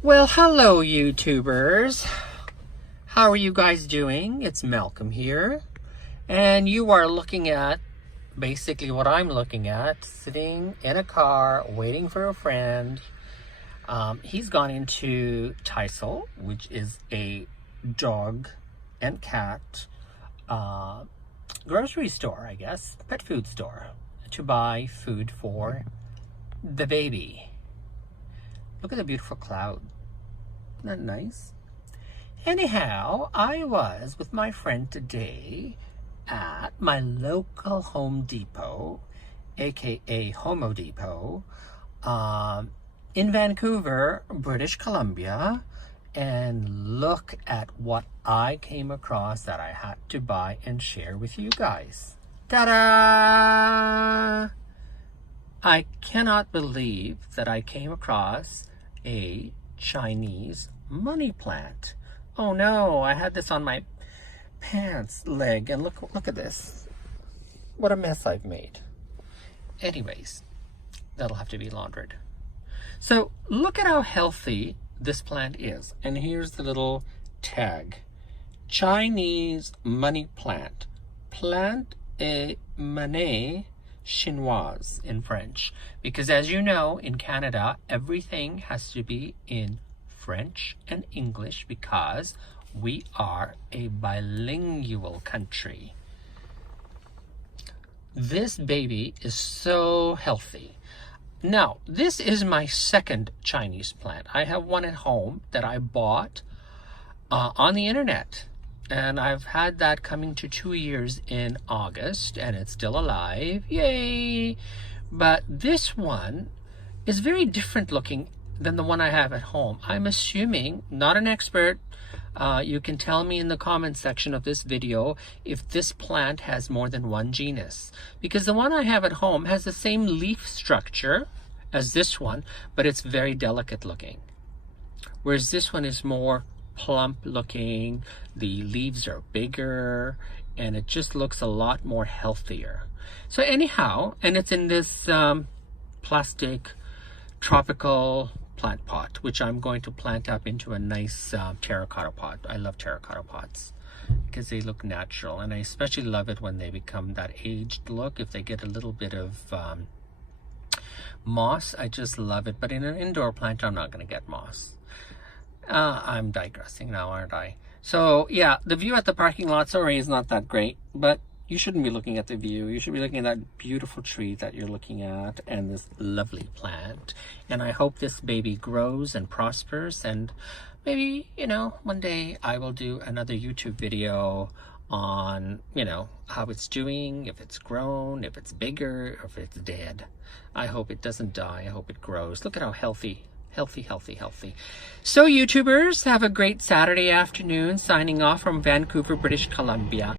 Well, hello YouTubers. How are you guys doing? It's Malcolm here. And you are looking at basically what I'm looking at, sitting in a car waiting for a friend. He's gone into Tysel, which is a dog and cat grocery store, I guess, pet food store, to buy food for the baby. Look at the beautiful cloud. Isn't that nice? Anyhow, I was with my friend today at my local Home Depot, aka Homo Depot, in Vancouver, British Columbia, and look at what I came across that I had to buy and share with you guys. Ta-da! I cannot believe that I came across a Chinese money plant. Oh no, I had this on my pants leg, and look at this. What a mess I've made. Anyways, that'll have to be laundered. So look at how healthy this plant is. And here's the little tag. Chinese money plant. Plante et monnaie chinoise in French, because as you know, in Canada everything has to be in French and English because we are a bilingual country. This baby is so healthy. Now, this is my second Chinese plant. I have one at home that I bought on the internet. And I've had that coming to 2 years in August, and it's still alive. Yay! But this one is very different looking than the one I have at home. I'm assuming, not an expert, you can tell me in the comment section of this video if this plant has more than one genus. Because the one I have at home has the same leaf structure as this one, but it's very delicate looking. Whereas this one is more plump looking, the leaves are bigger, and it just looks a lot more healthier. So anyhow, and it's in this plastic tropical plant pot, which I'm going to plant up into a nice terracotta pot. I love terracotta pots because they look natural, and I especially love it when they become that aged look. If they get a little bit of moss, I just love it. But in an indoor plant, I'm not going to get moss. I'm digressing now, aren't I? So yeah, the view at the parking lot, sorry, is not that great, but you shouldn't be looking at the view. You should be looking at that beautiful tree that you're looking at and this lovely plant. And I hope this baby grows and prospers, and maybe, you know, one day I will do another YouTube video on, you know, how it's doing, if it's grown, if it's bigger, or if it's dead. I hope it doesn't die. I hope it grows. Look at how healthy. Healthy. So YouTubers, have a great Saturday afternoon. Signing off from Vancouver, British Columbia.